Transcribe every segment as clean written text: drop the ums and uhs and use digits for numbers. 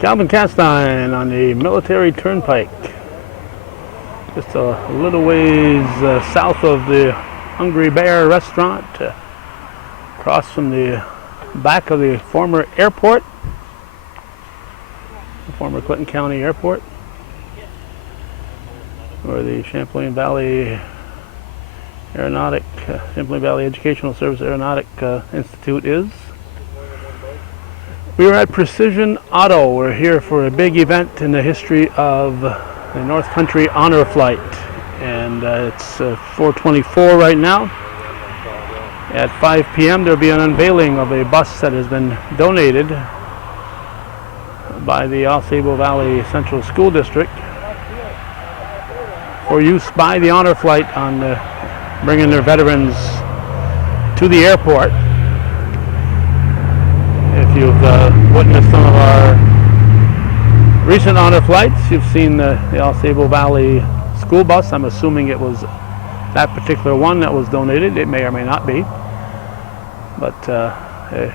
Calvin Castine on the Military Turnpike. Just a little ways south of the Hungry Bear restaurant, across from the back of the former airport, the former Clinton County Airport, where the Champlain Valley Champlain Valley Educational Service Aeronautic Institute is. We are at Precision Auto. We're here for a big event in the history of the North Country Honor Flight, and it's 4:24 right now. At 5 p.m. there will be an unveiling of a bus that has been donated by the AuSable Valley Central School District for use by the Honor Flight on bringing their veterans to the airport. If you've witnessed some of our recent honor flights, you've seen the AuSable Valley school bus. I'm assuming it was that particular one that was donated. It may or may not be. But it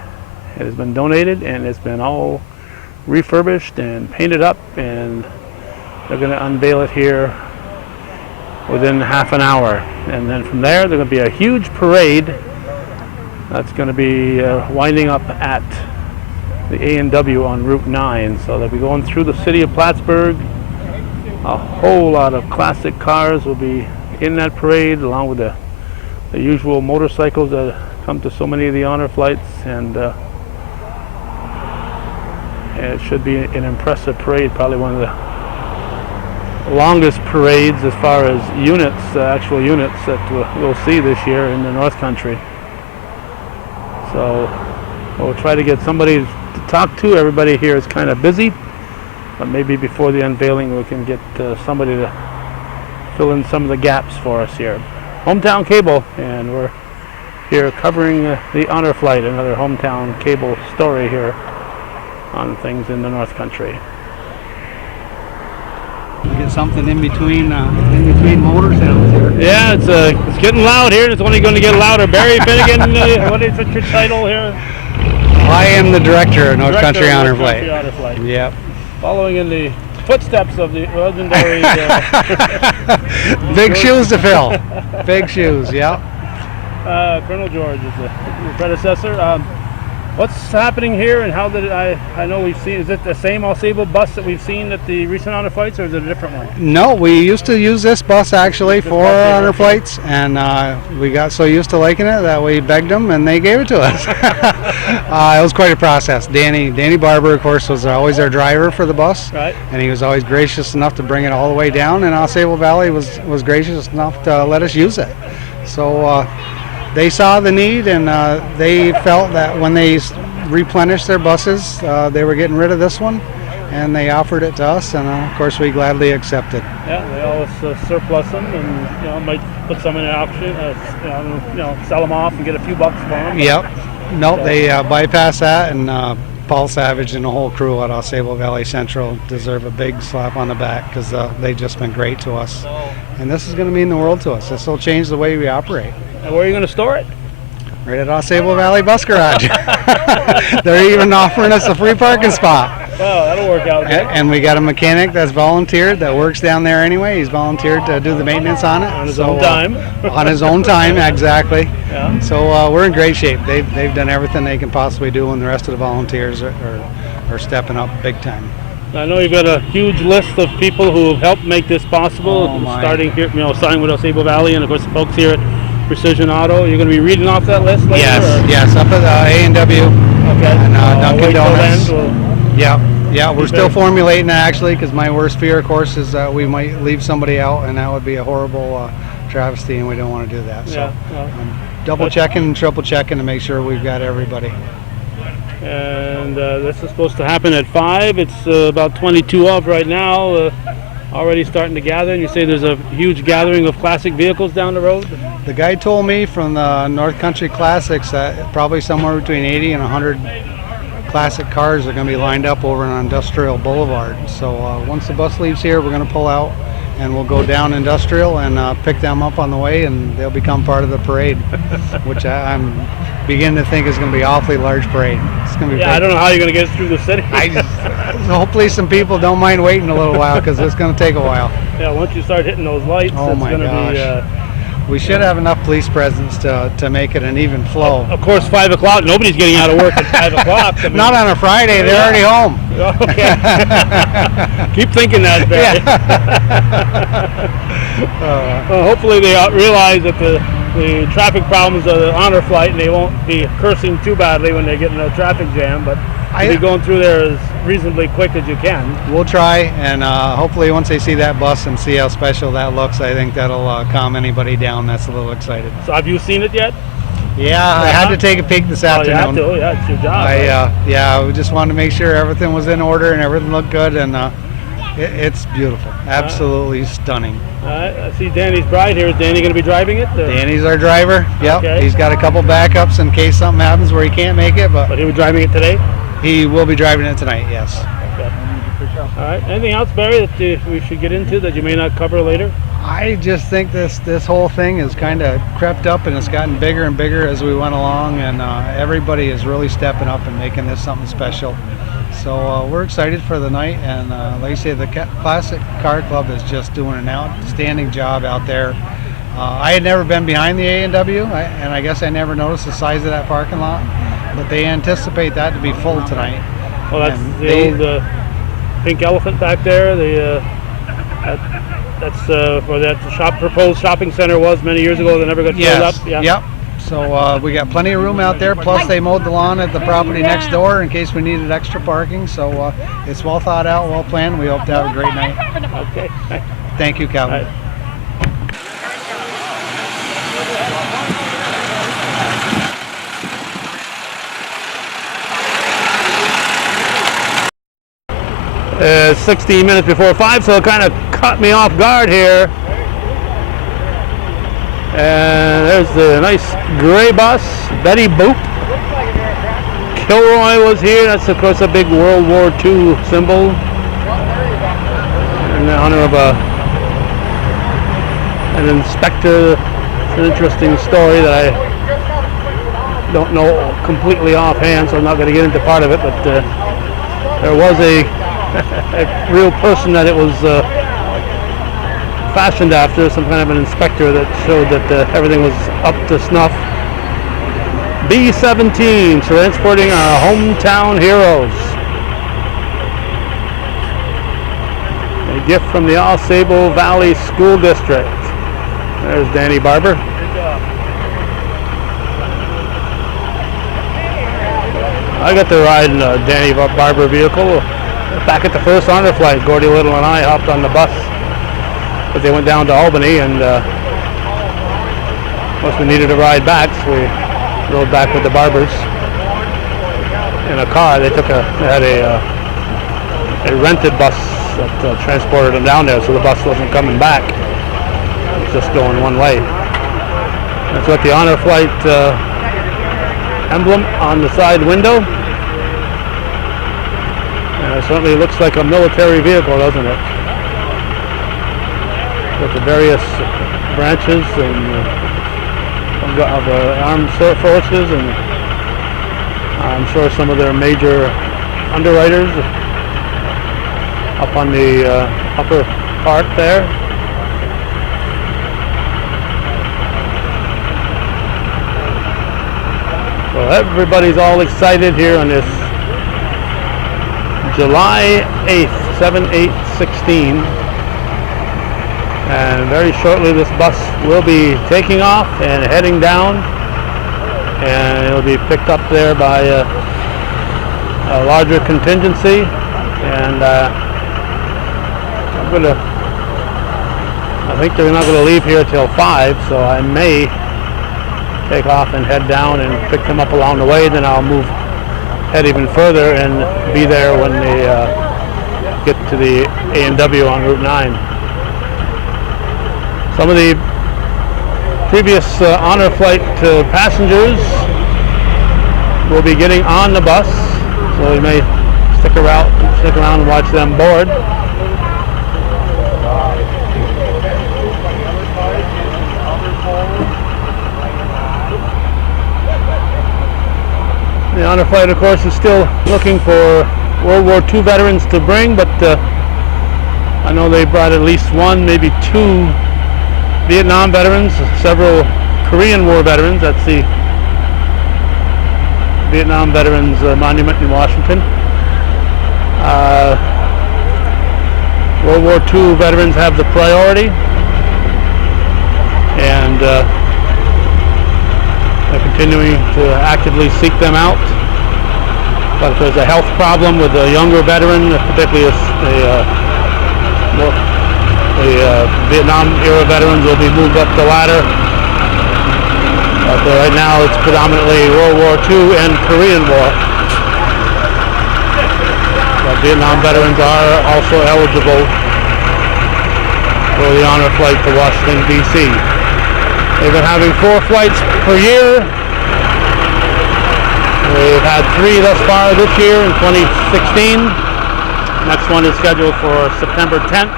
has been donated, and it's been all refurbished and painted up, and they're going to unveil it here within half an hour. And then from there, there's going to be a huge parade that's going to be winding up at the A&W on Route 9. So they'll be going through the city of Plattsburgh. A whole lot of classic cars will be in that parade, along with the usual motorcycles that come to so many of the honor flights, and it should be an impressive parade, probably one of the longest parades as far as units, actual units that we'll see this year in the North Country. So we'll try to get somebody to talk to. Everybody here is kind of busy, but maybe before the unveiling we can get somebody to fill in some of the gaps for us here. Hometown Cable, and we're here covering the Honor Flight, another Hometown Cable story here on things in the North Country. We get something in between motor sounds here. Yeah, it's getting loud here. It's only going to get louder. Barry Finnegan, what is your title here? I am the director of North Country Honor Flight. Yep. Following in the footsteps of the legendary big shoes to fill. Big shoes, yeah. Colonel George is the predecessor. What's happening here, and how did I know we've seen, is it the same AuSable bus that we've seen at the recent honor flights, or is it a different one? No, we used to use this bus actually for honor flights, and we got so used to liking it that we begged them and they gave it to us. It was quite a process. Danny Barber, of course, was always our driver for the bus, right? And he was always gracious enough to bring it all the way down, and AuSable Valley was gracious enough to let us use it. So they saw the need, and they felt that when they replenished their buses, they were getting rid of this one, and they offered it to us, and of course we gladly accepted. Yeah, they always surplus them, and might put some in auction, sell them off and get a few bucks for them. Yep. No, they bypass that, and Paul Savage and the whole crew at AuSable Valley Central deserve a big slap on the back, because they've just been great to us, and this is going to mean the world to us. This will change the way we operate. And where are you going to store it? Right at AuSable Valley Bus Garage. They're even offering us a free parking spot. Well, that'll work out. And we got a mechanic that's volunteered that works down there anyway. He's volunteered to do the maintenance on it. On his own time. On his own time, exactly. Yeah. So we're in great shape. They've done everything they can possibly do, and the rest of the volunteers are stepping up big time. I know you've got a huge list of people who have helped make this possible, starting here, starting with AuSable Valley, and of course the folks here at Precision Auto. You're going to be reading off that list later? Yes, up at A&W. Okay. And Dunkin' Donuts. Yeah, we're still formulating that actually, because my worst fear, of course, is that we might leave somebody out, and that would be a horrible travesty, and we don't want to do that. So double checking and triple checking to make sure we've got everybody. And this is supposed to happen at 5. It's about 22 of right now. Already starting to gather, and you say there's a huge gathering of classic vehicles down the road? The guy told me from the North Country Classics that probably somewhere between 80 and 100 classic cars are going to be lined up over on Industrial Boulevard. So once the bus leaves here, we're going to pull out, and we'll go down Industrial and pick them up on the way, and they'll become part of the parade, which I'm beginning to think is going to be an awfully large parade. It's going to be I don't know how you're going to get through the city. hopefully some people don't mind waiting a little while because it's going to take a while. Yeah, once you start hitting those lights, Oh it's my going to be... gosh. We should have enough police presence to make it an even flow. Of course, 5 o'clock, nobody's getting out of work at 5 o'clock. I mean, Not on a Friday, they're already home. Okay. Keep thinking that, Barry. Well, hopefully they realize that the traffic problems of the honor flight, and they won't be cursing too badly when they get in a traffic jam, but you'll be going through there as reasonably quick as you can. We'll try, and hopefully once they see that bus and see how special that looks, I think that'll calm anybody down that's a little excited. So have you seen it yet? Yeah, I had to take a peek this afternoon. You have to, yeah, it's your job. We just wanted to make sure everything was in order and everything looked good, and it's beautiful, absolutely stunning. I see Danny's bride here. Is Danny going to be driving it? Danny's our driver. Yep. Okay. He's got a couple backups in case something happens where he can't make it, but he was driving it today? He will be driving it tonight, yes. Okay. All right. Anything else, Barry, that we should get into that you may not cover later? I just think this whole thing has kind of crept up, and it's gotten bigger and bigger as we went along, and everybody is really stepping up and making this something special. So we're excited for the night, and like I say, the Classic Car Club is just doing an outstanding job out there. I had never been behind the A&W, and I guess I never noticed the size of that parking lot, but they anticipate that to be full tonight. Well, that's the old pink elephant back there. That's where that proposed shopping center was many years ago that never got filled up. Yeah. Yep. So we got plenty of room out there, plus they mowed the lawn at the property next door in case we needed extra parking. So it's well thought out, well planned. We hope to have a great night. Okay. Thank you, Calvin. 16 minutes before 5, so it kind of caught me off guard here. And there's the nice gray bus, Betty Boop. Kilroy was here. That's of course a big World War II symbol in honor of an inspector. It's an interesting story that I don't know completely offhand, so I'm not going to get into part of it, but there was a real person that it was fashioned after, some kind of an inspector that showed that everything was up to snuff. B-17, transporting our hometown heroes. A gift from the Osable Valley School District. There's Danny Barber. I got to ride in a Danny Barber vehicle. Back at the first honor flight, Gordy Little and I hopped on the bus, but they went down to Albany, and once we needed a ride back, so we rode back with the Barbers in a car. They had a rented bus that transported them down there, so the bus wasn't coming back. It was just going one way. That's what the honor flight emblem on the side window. It certainly looks like a military vehicle, doesn't it? With the various branches and of the armed forces, and I'm sure some of their major underwriters up on the upper part there. So everybody's all excited here on this July 8th, 7/8/16, and very shortly this bus will be taking off and heading down, and it'll be picked up there by a larger contingency, and I think they're not going to leave here till 5, so I may take off and head down and pick them up along the way. Then I'll head even further and be there when they get to the A&W on Route 9. Some of the previous honor flight passengers will be getting on the bus, so we may stick around and watch them board. The honor flight, of course, is still looking for World War II veterans to bring, but I know they brought at least one, maybe two Vietnam veterans, several Korean War veterans. That's the Vietnam Veterans Monument in Washington. World War II veterans have the priority, and they're continuing to actively seek them out. But if there's a health problem with a younger veteran, particularly Vietnam era veterans, will be moved up the ladder. But right now it's predominantly World War II and Korean War. But Vietnam veterans are also eligible for the honor flight to Washington, D.C. They've been having 4 flights per year. They've had 3 thus far this year in 2016. Next one is scheduled for September 10th.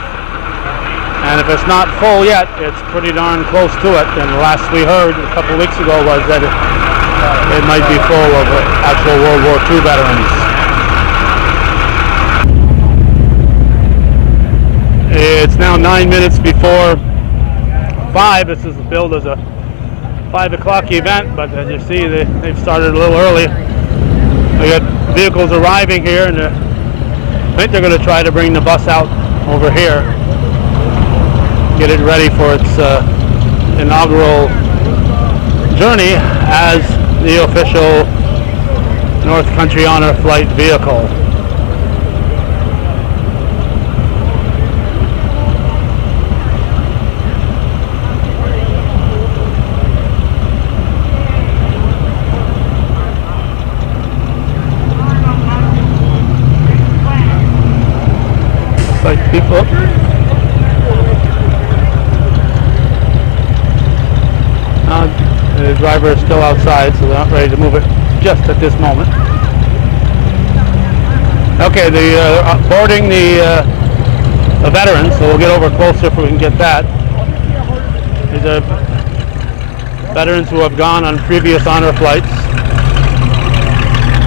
And if it's not full yet, it's pretty darn close to it. And the last we heard a couple of weeks ago was that it might be full of actual World War II veterans. It's now 9 minutes before 5. This is billed as a 5 o'clock event, but as you see, they've started a little early. We got vehicles arriving here, and I think they're going to try to bring the bus out over here, get it ready for its inaugural journey as the official North Country Honor Flight vehicle. Like people. The driver is still outside, so they're not ready to move it just at this moment. Okay, boarding the veterans, so we'll get over closer if we can get that. These are veterans who have gone on previous honor flights.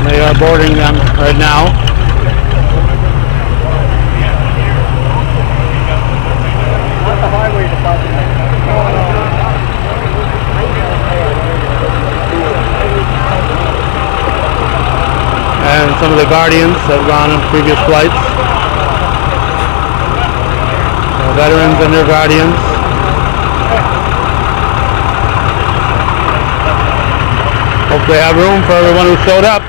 They are boarding them right now. And some of the Guardians have gone on previous flights. Veterans and their Guardians. Hope they have room for everyone who showed up.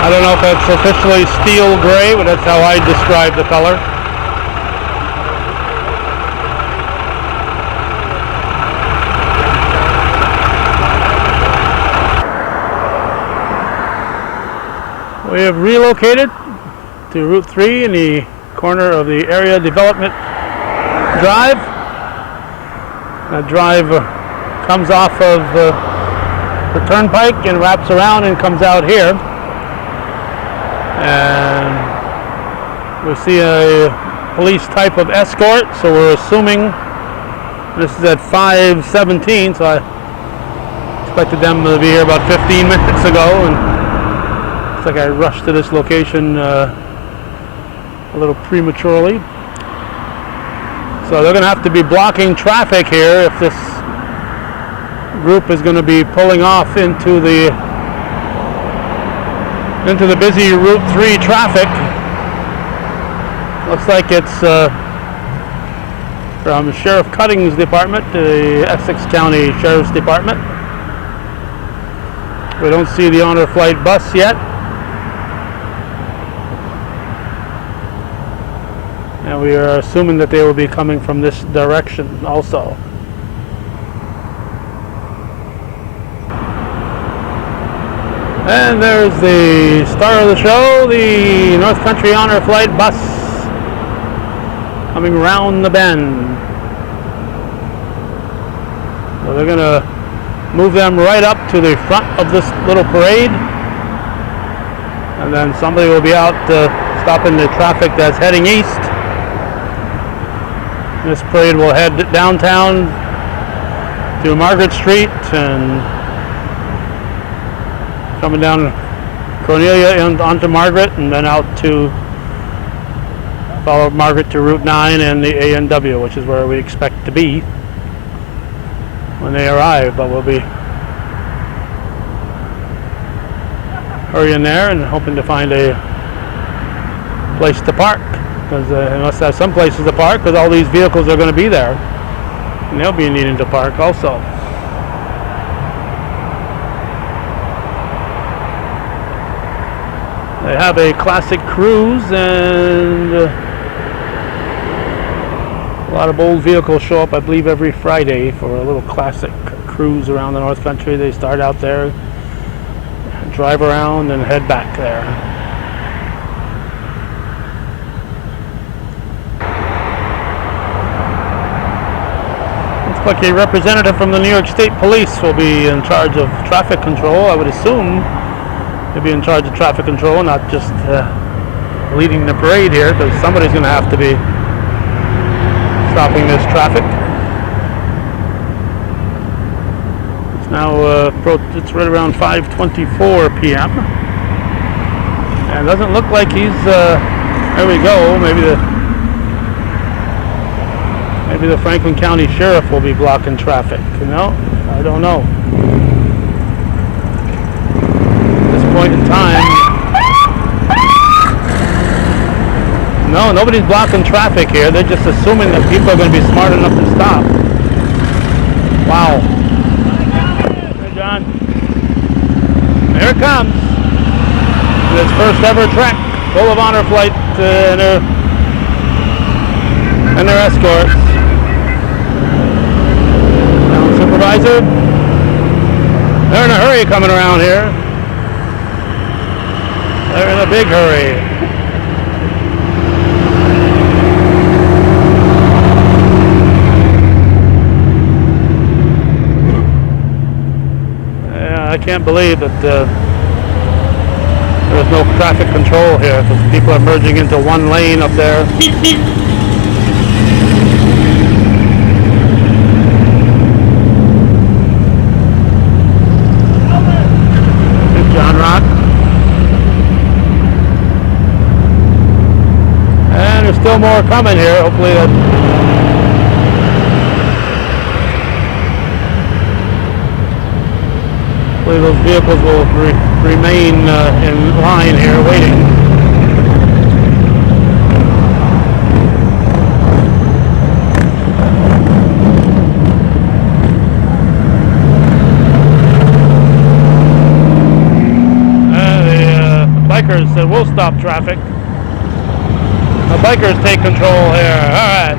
I don't know if it's officially steel gray, but that's how I describe the color. We have relocated to Route 3 in the corner of the Area Development Drive. That drive comes off of the turnpike and wraps around and comes out here. And we see a police type of escort, so we're assuming this is at 5:17, so I expected them to be here about 15 minutes ago, and it's like I rushed to this location a little prematurely. So they're going to have to be blocking traffic here if this group is going to be pulling off into the busy Route 3 traffic. Looks like it's from Sheriff Cutting's department to the Essex County Sheriff's Department. We don't see the honor flight bus yet. And we are assuming that they will be coming from this direction also. And there's the star of the show, the North Country Honor Flight bus coming around the bend. So they're going to move them right up to the front of this little parade. And then somebody will be out stopping the traffic that's heading east. This parade will head downtown to Margaret Street and coming down Cornelia and onto Margaret, and then out to follow Margaret to Route 9 and the ANW, which is where we expect to be when they arrive. But we'll be hurrying there and hoping to find a place to park, because they must have some places to park, because all these vehicles are going to be there and they'll be needing to park also. They have a classic cruise, and a lot of old vehicles show up, I believe, every Friday for a little classic cruise around the North Country. They start out there, drive around, and head back there. Looks like a representative from the New York State Police will be in charge of traffic control. I would assume to be in charge of traffic control, not just leading the parade here, because somebody's going to have to be stopping this traffic. It's now it's right around 5:24 p.m. and it doesn't look like he's there we go. Maybe the Franklin County Sheriff will be blocking traffic. No, I don't know. Point in time. No, nobody's blocking traffic here. They're just assuming that people are going to be smart enough to stop. Wow. Hey, John. Here it comes. This first ever trek full of honor flight and their escorts. Now, Supervisor. They're in a hurry coming around here. They're in a big hurry. Yeah, I can't believe that there's no traffic control here, because people are merging into one lane up there. Good John Rock. There's still more coming here. Hopefully those vehicles will remain in line here waiting. The bikers said we'll stop traffic. The bikers take control here. All right.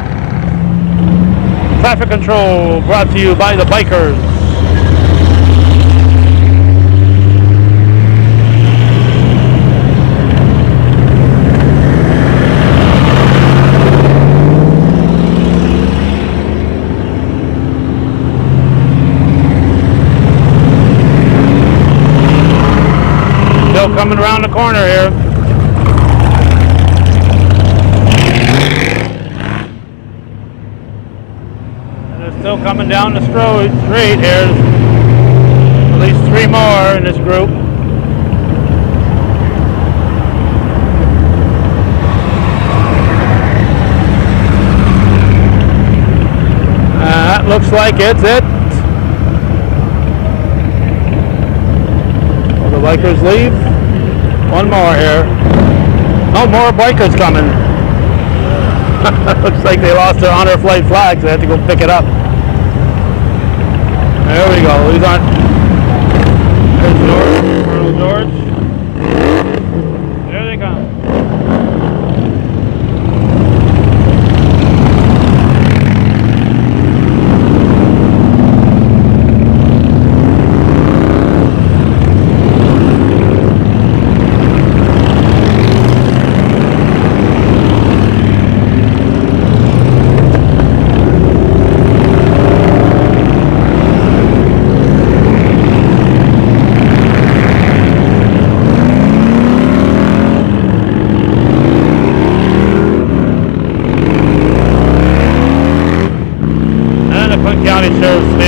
Traffic control brought to you by the bikers. Still coming around the corner here. Still coming down the street here. At least 3 more in this group. That looks like it's it. Will the bikers leave? 1 more here. No more bikers coming. Looks like they lost their honor flight flags. They had to go pick it up. There we go. He's on. There's George, Colonel George. There they come.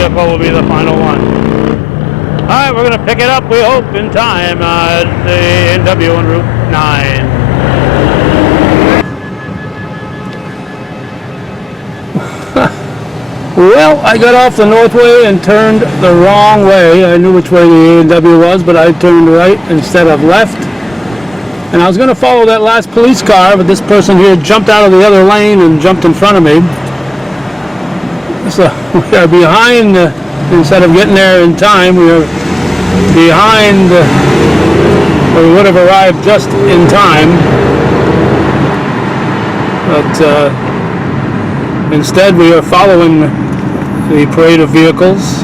vehicle will be the final one. Alright, we're going to pick it up, we hope, in time at the NW on Route 9. Well, I got off the Northway and turned the wrong way. I knew which way the A&W was, but I turned right instead of left. And I was going to follow that last police car, but this person here jumped out of the other lane and jumped in front of me. So we are behind, instead of getting there in time, we are behind, or we would have arrived just in time. But instead we are following the parade of vehicles.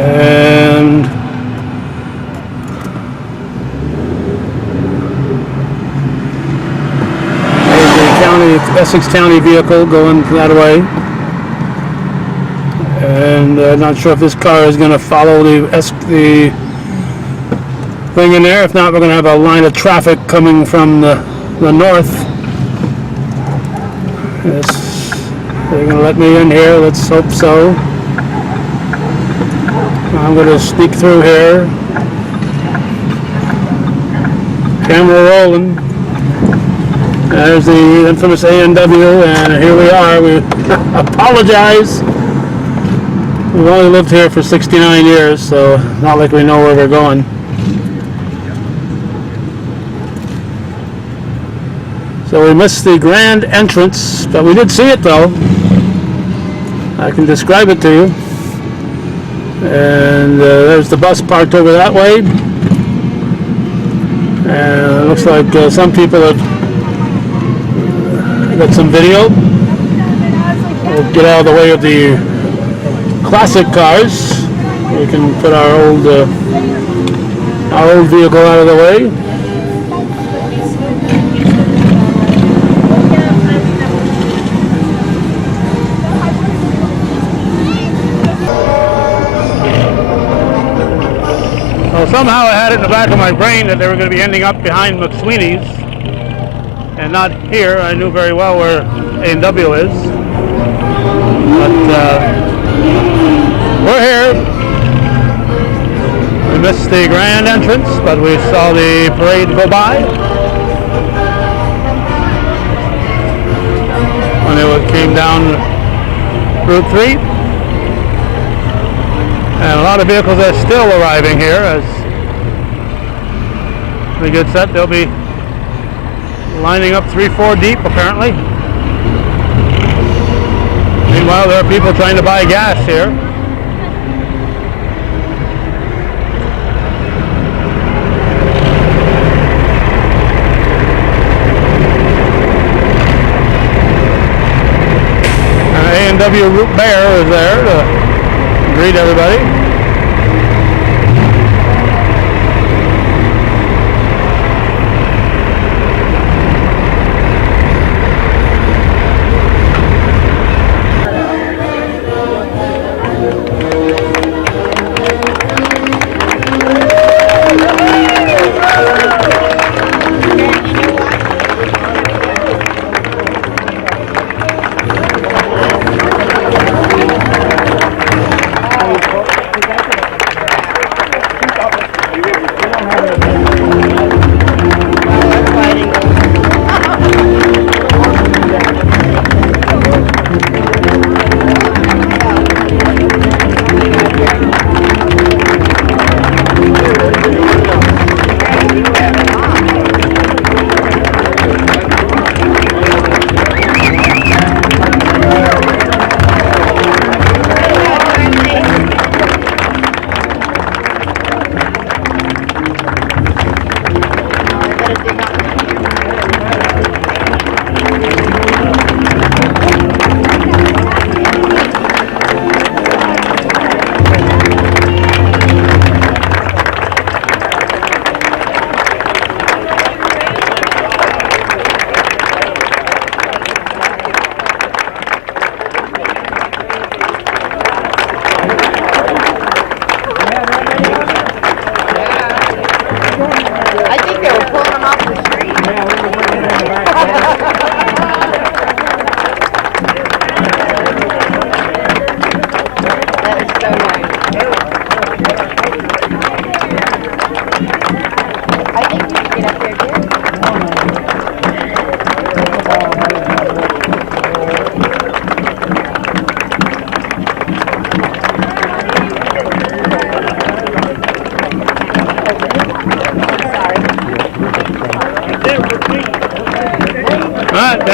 And Essex County vehicle going that way, and not sure if this car is going to follow the thing in there. If not, we're going to have a line of traffic coming from the north. Yes, they're going to let me in here. Let's hope so. I'm going to sneak through here. Camera rolling. There's the infamous A&W, and here we are. We apologize. We've only lived here for 69 years, so not like we know where we're going. So we missed the grand entrance, but we did see it though. I can describe it to you. And there's the bus parked over that way. And it looks like some people have got some video. We'll get out of the way of the classic cars. We can put our old vehicle out of the way. Well, somehow I had it in the back of my brain that they were going to be ending up behind McSweeney's and not here. I knew very well where A&W is, but we're here. We missed the grand entrance, but we saw the parade go by when it came down Route 3. And a lot of vehicles are still arriving here. As we get set, they'll be lining up 3-4 deep apparently. Meanwhile, there are people trying to buy gas here. A&W Root Bear is there to greet everybody.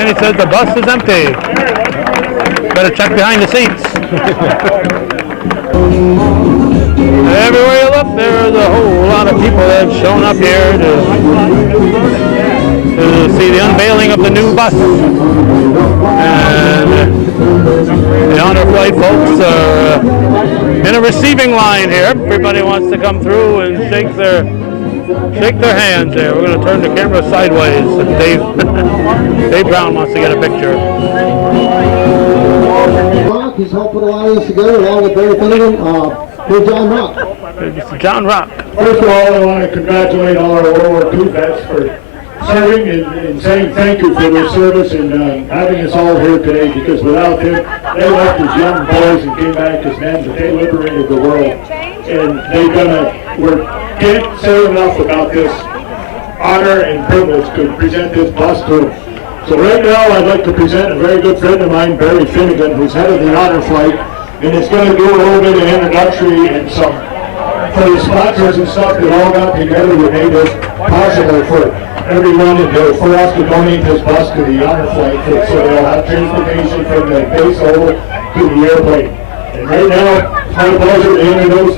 Danny says the bus is empty. Better check behind the seats. Everywhere you look, there's a whole lot of people that have shown up here to see the unveiling of the new bus. And the Honor Flight folks are in a receiving line here. Everybody wants to come through and shake their hands there. We're going to turn the camera sideways. Dave Brown wants to get a picture. He's helping allow us together along with Barry Finnegan. Here's John Rock. It's John Rock. First of all, I want to congratulate all our World War II vets for serving and saying thank you for their service and having us all here today, because without them, they left as young boys and came back as men, but they liberated the world. And they've done we can't say enough about this honor and privilege to present this bus to them. So right now, I'd like to present a very good friend of mine, Barry Finnegan, who's head of the Honor Flight, and is going to do a little bit of introductory and some for the sponsors and stuff that all got together that made this possible for everyone and for us to donate this bus to the Honor Flight, so they'll have transportation from the base over to the airplane. And right now, it's my pleasure to introduce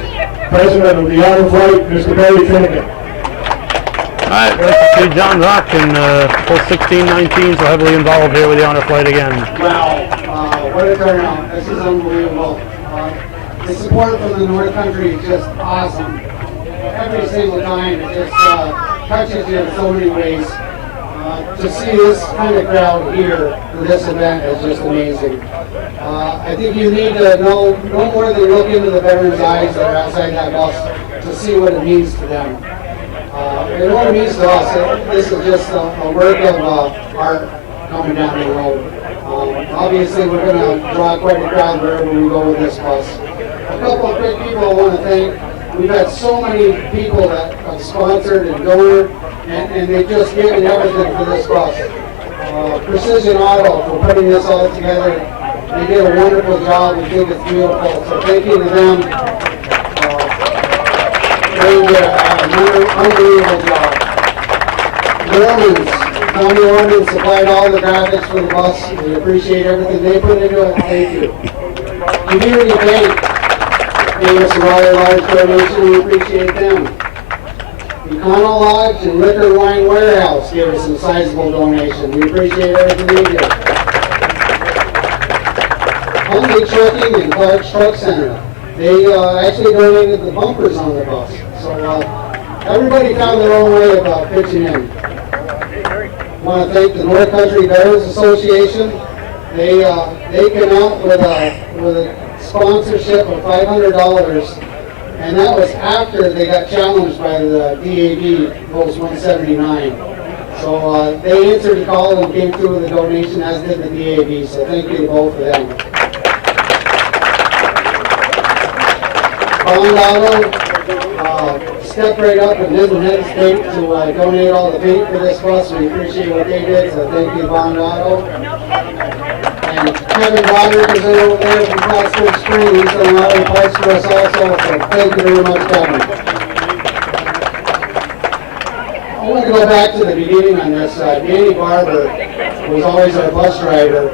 President of the Honor Flight, Mr. Barry Finnegan. All right, nice to see John Rock and full 16-19, so heavily involved here with the Honor Flight again. Wow, what a turnout. This is unbelievable. The support from the North Country is just awesome. Every single time, it just touches you in so many ways. To see this kind of crowd here for this event is just amazing. I think you need to know no more than look into the veterans' eyes that are outside that bus to see what it means to them. And what it means to us, this is just a work of art coming down the road. Obviously, we're going to draw quite a crowd wherever we go with this bus. A couple of quick people I want to thank. We've had so many people that have sponsored and donated, and they've just given everything for this bus. Precision Auto for putting this all together. They did a wonderful job. We think it's beautiful. So thank you to them. They did an unbelievable job. Tommy Ormans supplied all the graphics for the bus. We appreciate everything they put into it. Thank you. Community Bank gave us a rather large donation. We appreciate them. Econo Lodge and Liquor and Wine Warehouse gave us some sizable donation. We appreciate everything they did. Huntley Trucking and Clark's Truck Center. They actually donated the bumpers on the bus. So everybody found their own way about pitching in. I want to thank the North Country Veterans Association. They came out with a sponsorship of $500, and that was after they got challenged by the DAB Post 179. So they answered the call and came through with a donation, as did the DAB. So thank you to both of them. Bond Auto stepped right up and didn't hesitate to donate all the paint for this bus. We appreciate what they did, so thank you, Bond Auto. And Kevin Broderick is over there from Plattsburgh Spring. He's done a lot of parts for us also, so thank you very much, Kevin. I want to go back to the beginning on this. Danny Barber was always our bus driver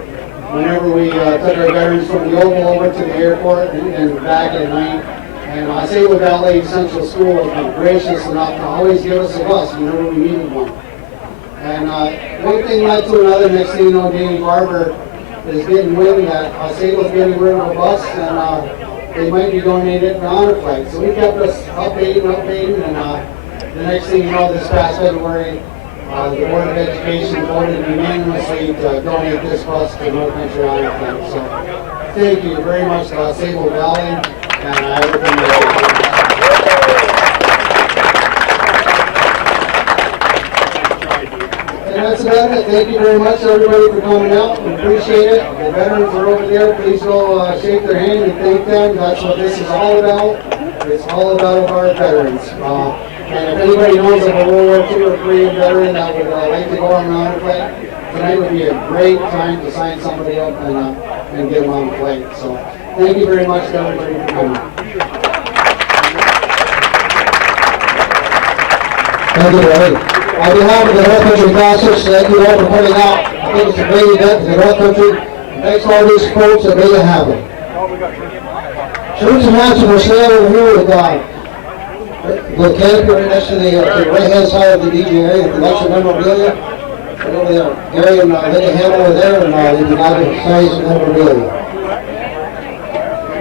whenever we took our veterans from the Oval over to the airport and back at night. And St. Valley Central School was gracious enough to always give us a bus whenever we needed one. And one thing led to another. Next thing you know, Danny Barber is getting wind that St. was getting rid of a bus, and they might be donated for Honor Flight. So we kept us updating, and the next thing you know, this past February, the Board of Education voted unanimously to donate this bus to North Country Honor Flight. So thank you very much to St. Valley. And everything and that's about it. Thank you very much, everybody, for coming out. We appreciate it. The veterans are over there. Please go shake their hand and thank them. That's what this is all about. It's all about our veterans. And if anybody knows of a World War II or Korean veteran that would like to go on an honor flight, tonight would be a great time to sign somebody up and get them on the flight. So thank you very much to everybody for coming. Thank you, Barry. On behalf of the North Country Classics, thank you all for coming out. think it's a great event in the North Country. Thanks to all these folks that made it happen. Shoots and matches will stand over here with the canopy right next to the right-hand side of the DJ area with the lights and memorabilia. Right over there. Gary and Linda Hamill over there, and they do not get signs and memorabilia.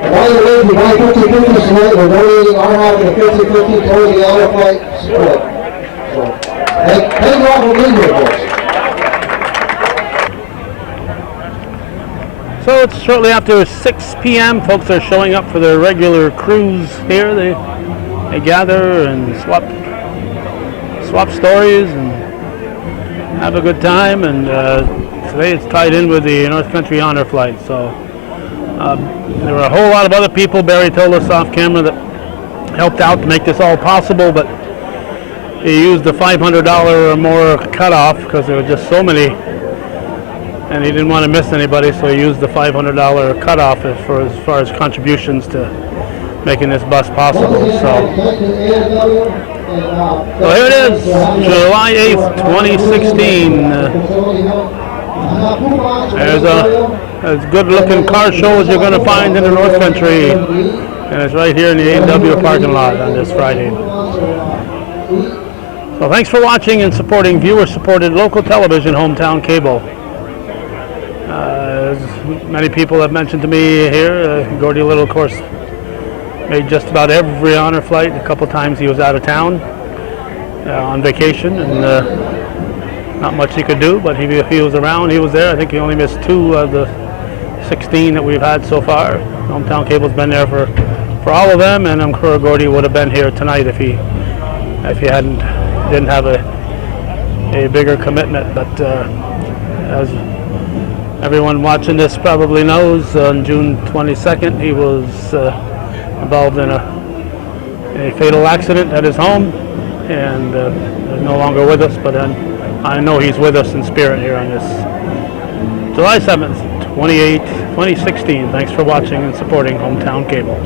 By the way, if you buy 50/50 tonight, we're donating our half of the 50/50 towards the honor flight support. So, thank you all for being here, folks. So it's shortly after 6 p.m. Folks are showing up for their regular cruise here. They gather and swap stories and have a good time. And today it's tied in with the North Country Honor Flight. So there were a whole lot of other people. Barry told us off camera that helped out to make this all possible, but he used the $500 or more cutoff because there were just so many. And he didn't want to miss anybody, so he used the $500 cutoff as far as contributions to making this bus possible. So here it is, July 8th, 2016. There's as good-looking car show as you're going to find in the North Country, and it's right here in the A&W parking lot on this Friday. So thanks for watching and supporting viewer-supported local television, Hometown Cable. As many people have mentioned to me here, Gordy Little, of course, made just about every honor flight. A couple times he was out of town on vacation, and not much he could do, but if he was around, he was there. I think he only missed 2 of the 16 that we've had so far. Hometown Cable's been there for all of them, and I'm sure Gordy would have been here tonight if he didn't have a bigger commitment. But as everyone watching this probably knows, on June 22nd he was involved in a fatal accident at his home, and is no longer with us, but I know he's with us in spirit here on this July 7th, 2016. Thanks for watching and supporting Hometown Cable.